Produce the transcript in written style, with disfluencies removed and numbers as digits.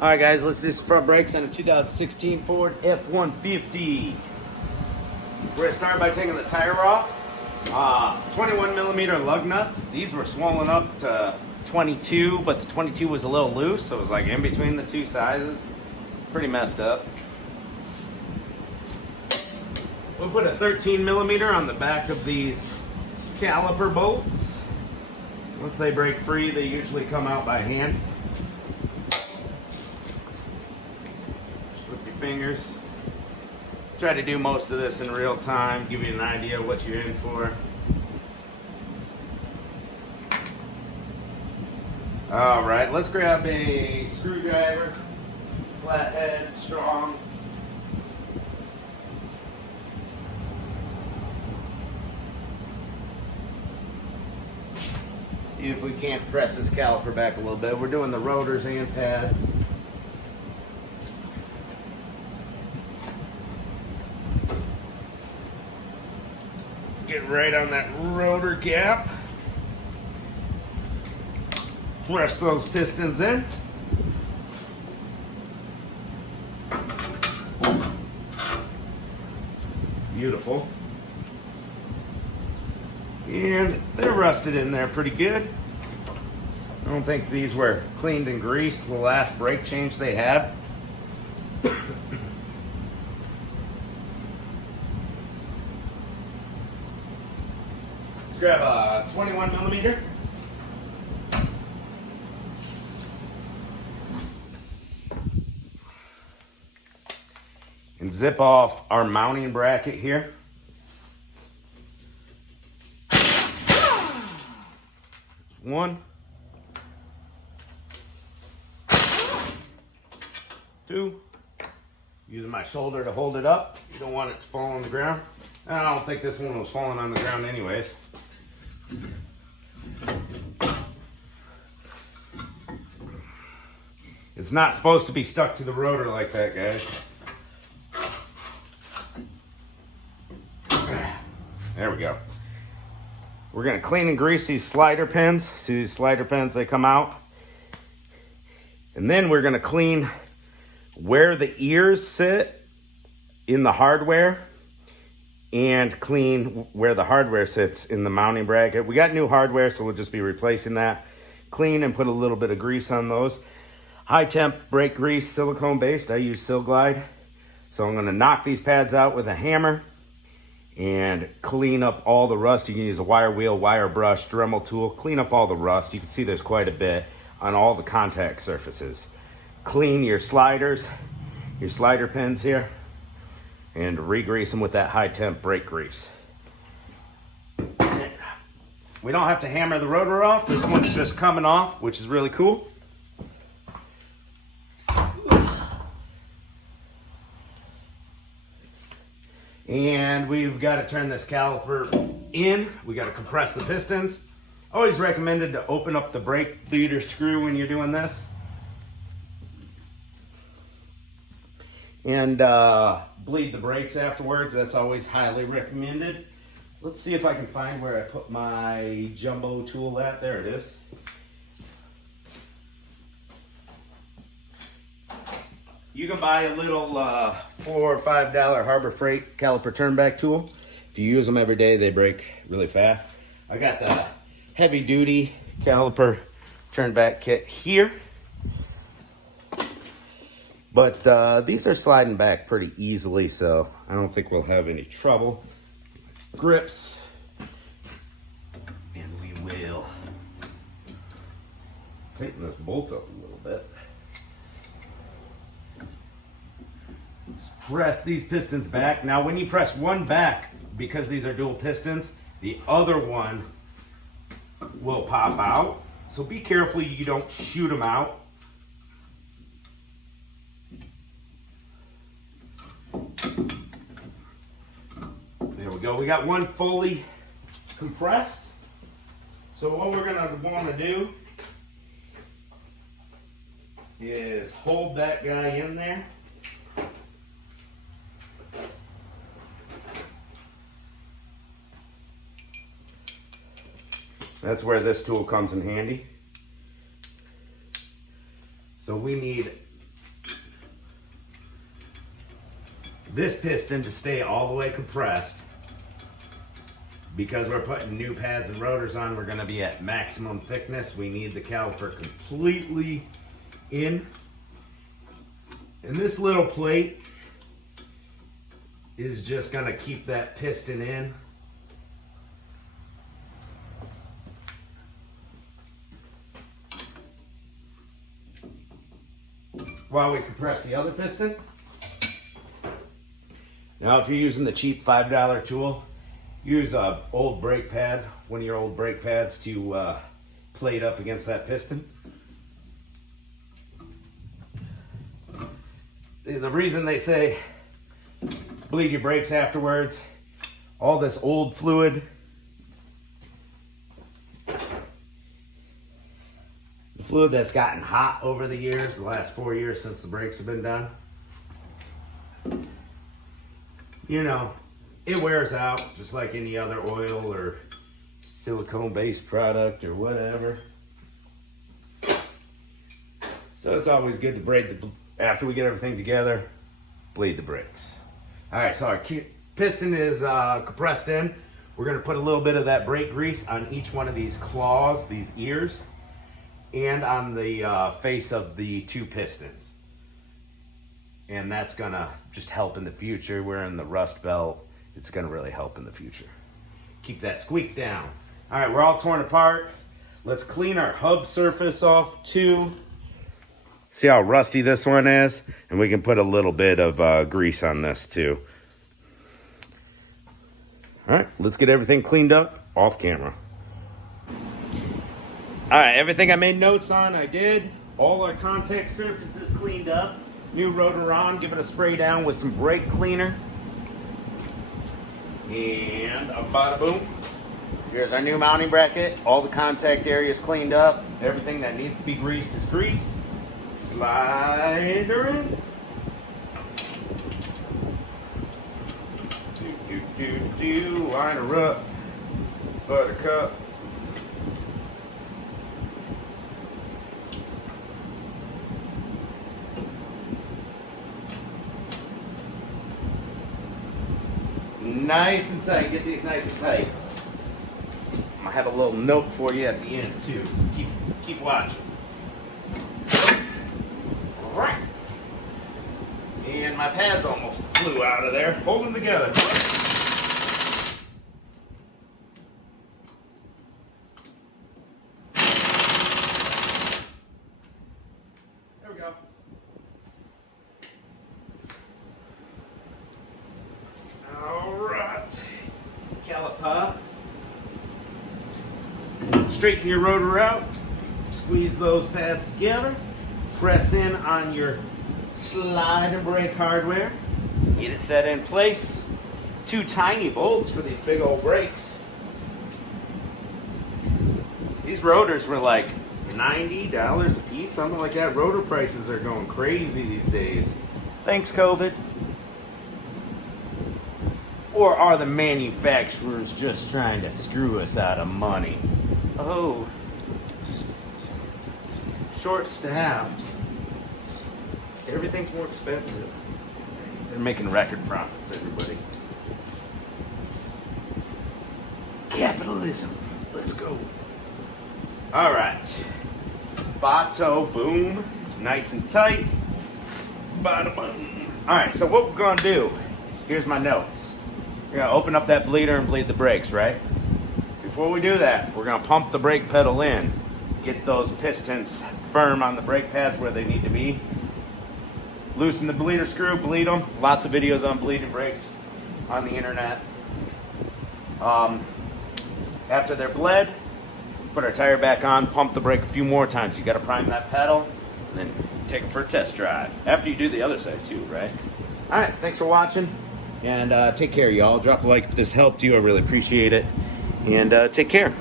All right, guys, let's do some front brakes on a 2016 Ford F150. We're gonna start by taking the tire off. 21 millimeter lug nuts. These were swollen up to 22, but the 22 was a little loose, so it was like in between the two sizes. Pretty messed up. We'll put a 13 millimeter on the back of these caliper bolts. Once they break free, they usually come out by hand. Fingers. Try to do most of this in real time, give you an idea of what you're in for. All right, let's grab a screwdriver, flathead, strong. See if we can't press this caliper back a little bit. We're doing the rotors and pads. Get right on that rotor cap. Press those pistons in. Beautiful. And they're rusted in there pretty good. I don't think these were cleaned and greased the last brake change they had. Let's grab a 21 millimeter. And zip off our mounting bracket here. One. Two. Using my shoulder to hold it up. You don't want it to fall on the ground. I don't think this one was falling on the ground anyways. It's not supposed to be stuck to the rotor like that, guys. There we go. We're gonna clean and grease these slider pins. See these slider pins, they come out. And then we're gonna clean where the ears sit in the hardware and clean where the hardware sits in the mounting bracket. We got new hardware, so we'll just be replacing that. Clean and put a little bit of grease on those. High temp brake grease, silicone based. I use Sil Glide. So I'm gonna knock these pads out with a hammer and clean up all the rust. You can use a wire wheel, wire brush, Dremel tool, clean up all the rust. You can see there's quite a bit on all the contact surfaces. Clean your sliders, your slider pins here, and re-grease them with that high temp brake grease. We don't have to hammer the rotor off. This one's just coming off, which is really cool. And we've got to turn this caliper in. We got to compress the pistons. Always recommended to open up the brake leader screw when you're doing this. And bleed the brakes afterwards. That's always highly recommended. Let's see if I can find where I put my jumbo tool at. There it is. You can buy a little $4 or $5 Harbor Freight caliper turnback tool. If you use them every day, they break really fast. I got the heavy duty caliper turnback kit here. But these are sliding back pretty easily, so I don't think we'll have any trouble. Grips. And we will tighten this bolt up a little bit. Just press these pistons back. Now when you press one back, because these are dual pistons, the other one will pop out. So be careful you don't shoot them out. There we go. We got one fully compressed. So what we're going to want to do is hold that guy in there. That's where this tool comes in handy. So we need this piston to stay all the way compressed. Because we're putting new pads and rotors on, we're gonna be at maximum thickness. We need the caliper completely in. And this little plate is just gonna keep that piston in. While we compress the other piston. Now if you're using the cheap $5 tool, use a old brake pad, one of your old brake pads to plate up against that piston. The reason they say bleed your brakes afterwards, all this old fluid, the fluid that's gotten hot over the years, the last 4 years since the brakes have been done, you know, it wears out just like any other oil or silicone-based product or whatever. So it's always good to braid after we get everything together, bleed the brakes. All right, so our piston is compressed in. We're gonna put a little bit of that brake grease on each one of these claws, these ears, and on the face of the two pistons. And that's gonna just help in the future. We're in the rust belt. It's gonna really help in the future. Keep that squeak down. All right, we're all torn apart. Let's clean our hub surface off too. See how rusty this one is? And we can put a little bit of grease on this too. All right, let's get everything cleaned up off camera. All right, everything I made notes on, I did. All our contact surfaces cleaned up. New rotor on, give it a spray down with some brake cleaner. And a bada boom. Here's our new mounting bracket. All the contact areas cleaned up. Everything that needs to be greased is greased. Slide her in. Line her up. Buttercup. Nice and tight. Get these nice and tight. I have a little note for you at the end too. Keep watching. All right. And my pads almost flew out of there. Hold them together. There we go. Caliper. Straighten your rotor out. Squeeze those pads together. Press in on your slide and brake hardware. Get it set in place. 2 tiny bolts for these big old brakes. These rotors were like $90 a piece, something like that. Rotor prices are going crazy these days. Thanks, COVID. Or are the manufacturers just trying to screw us out of money? Oh. Short-staffed. Everything's more expensive. They're making record profits, everybody. Capitalism. Let's go. All right. Bato, boom. Nice and tight. Bada boom. All right, so what we're gonna do, here's my notes. We're gonna open up that bleeder and bleed the brakes, right? Before we do that, we're gonna pump the brake pedal in, get those pistons firm on the brake pads where they need to be. Loosen the bleeder screw, bleed them. Lots of videos on bleeding brakes on the internet. After they're bled, put our tire back on, pump the brake a few more times. You gotta prime that pedal, and then take it for a test drive. After you do the other side too, right? All right, thanks for watching. And take care, y'all. Drop a like if this helped you. I really appreciate it. And take care.